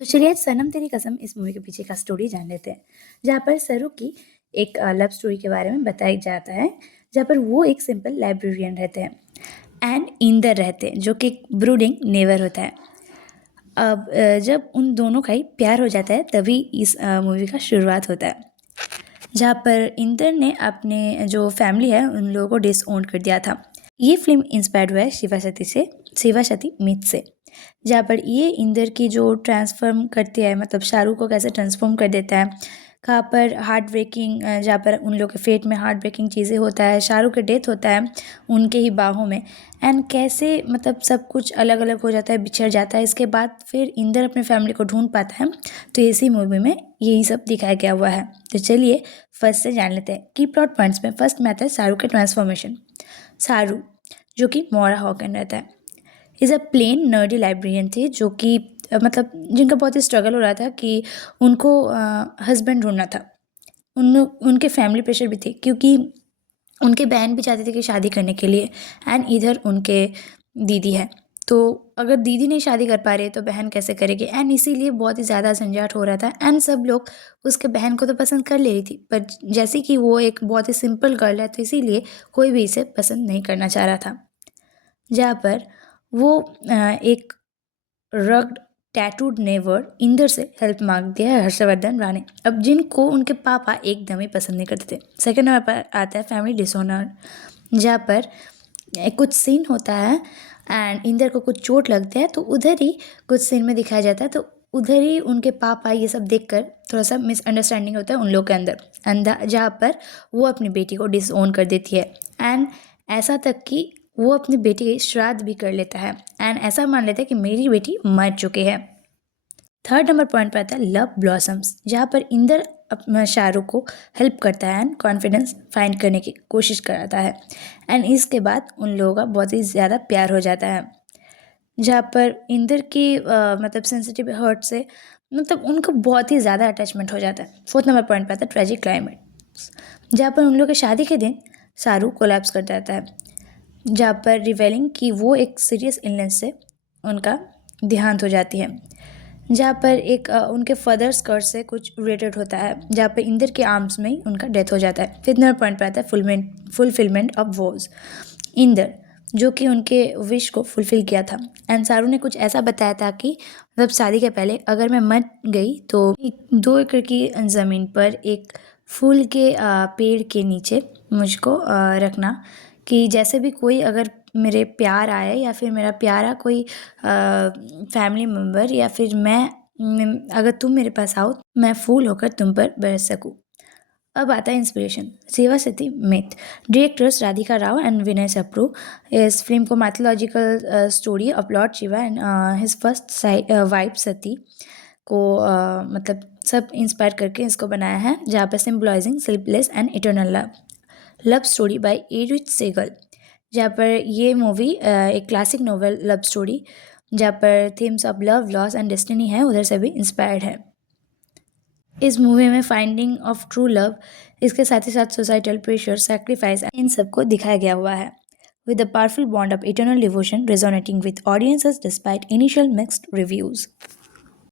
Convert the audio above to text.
तो चलिए आज सनम तेरी कसम इस मूवी के पीछे का स्टोरी जान लेते हैं। जहाँ पर सरू की एक लव स्टोरी के बारे में बताया जाता है, जहाँ पर वो एक सिंपल लाइब्रेरियन रहते हैं एंड इंदर रहते हैं जो कि एक ब्रूडिंग नेवर होता है। अब जब उन दोनों का ही प्यार हो जाता है तभी इस मूवी का शुरुआत होता है, जहाँ पर इंदर ने अपने जो फैमिली है उन लोगों को डिसओन कर दिया था। ये फिल्म इंस्पायर्ड हुआ है शिवा सती मिथ से, जहाँ पर ये इंदर की जो ट्रांसफॉर्म करती है, मतलब शाहरुख को कैसे ट्रांसफॉर्म कर देता है, कहाँ पर हार्ट ब्रेकिंग, जहाँ पर उन लोग के फेट में हार्ट ब्रेकिंग चीज़ें होता है, शाहरुख का डेथ होता है उनके ही बाहों में, एंड कैसे मतलब सब कुछ अलग अलग हो जाता है, बिछड़ जाता है। इसके बाद फिर इंदर अपने फैमिली को ढूंढ पाता है। तो इसी मूवी में यही सब दिखाया गया हुआ है। तो चलिए फर्स्ट से जान लेते हैं की प्लॉट पॉइंट्स में। फर्स्ट में आता है शाहरुख का ट्रांसफॉर्मेशन। शाहरुख जो कि मोरा हॉकन रहता है, is a plain nerdy librarian थे जो कि मतलब जिनका बहुत ही स्ट्रगल हो रहा था कि उनको हस्बैंड ढूंढना था। उनके फैमिली प्रेशर भी थे क्योंकि उनके बहन भी चाहते थे कि शादी करने के लिए, एंड इधर उनके दीदी है। तो अगर दीदी नहीं शादी कर पा रहे तो बहन कैसे करेगी, एंड इसीलिए बहुत ही ज़्यादा झंझाट हो रहा था। एंड सब लोग उसके बहन को तो पसंद कर ले रही थी, पर जैसे कि वो एक बहुत ही सिंपल गर्ल है तो इसीलिए कोई भी इसे पसंद नहीं करना चाह रहा था। जहाँ पर वो एक रग्ड टैटूड नेवर इंदर से हेल्प मांगती है हर्षवर्धन राणे, अब जिनको उनके पापा एकदम ही पसंद नहीं करते थे। सेकेंड नंबर पर आता है फैमिली डिसऑनर, जहाँ पर कुछ सीन होता है एंड इंदर को कुछ चोट लगता है तो उधर ही कुछ सीन में दिखाया जाता है। तो उधर ही उनके पापा ये सब देखकर थोड़ा सा मिसअंडरस्टैंडिंग होता है उन लोग के अंदर जहाँ पर वो अपनी बेटी को डिसओन कर देती है, एंड ऐसा तक कि वो अपनी बेटी की श्राद्ध भी कर लेता है एंड ऐसा मान लेता है कि मेरी बेटी मर चुकी है। थर्ड नंबर पॉइंट पर आता है लव ब्लॉसम्स, जहाँ पर इंदर अपना शाहरुख को हेल्प करता है एंड कॉन्फिडेंस फाइंड करने की कोशिश कराता है, एंड इसके बाद उन लोगों का बहुत ही ज़्यादा प्यार हो जाता है। जहाँ पर इंदर की मतलब सेंसिटिव हर्ट से मतलब उनको बहुत ही ज़्यादा अटैचमेंट हो जाता है। फोर्थ नंबर पॉइंट पर आता है ट्रेजिक क्लाइमेट, जहाँ पर उन लोग की शादी के दिन शाहरुख कोलैप्स कर जाता है, जहाँ पर रिवेलिंग कि वो एक सीरियस इलनेस से उनका देहांत हो जाती है, जहाँ पर एक उनके फर्दर स्कर्ट से कुछ रिलेटेड होता है, जहाँ पर इंदर के आर्म्स में ही उनका डेथ हो जाता है। फिफ्थ नंबर पॉइंट पर आता है फुलफिलमेंट ऑफ वोज, इंदर जो कि उनके विश को फुलफिल किया था, एंड सारू ने कुछ ऐसा बताया था कि मतलब शादी के पहले अगर मैं मर गई तो 2 एकड़ की ज़मीन पर एक फूल के पेड़ के नीचे मुझको रखना, कि जैसे भी कोई अगर मेरे प्यार आए या फिर मेरा प्यारा कोई फैमिली मेम्बर या फिर अगर तुम मेरे पास आओ मैं फूल होकर तुम पर बरस सकूं। अब आता है inspiration, Shiva Sati myth. Directors Radhika Rao and Vinay Sapru इस फिल्म को mythological story of lord Shiva and his first wife Sati को मतलब सब इंस्पायर करके इसको बनाया है, जहाँ पर symbolizing sleepless and eternal love story by Erich Segal, जहाँ पर ये मूवी एक क्लासिक नोवेल लव स्टोरी जहाँ पर themes of love loss and destiny है उधर से भी इंस्पायर्ड है। इस मूवी में फाइंडिंग ऑफ ट्रू लव, इसके साथ ही साथ सोसाइटल प्रेशर, सैक्रिफाइस, इन सबको दिखाया गया हुआ है, with a powerful bond of eternal devotion resonating with audiences despite initial mixed reviews.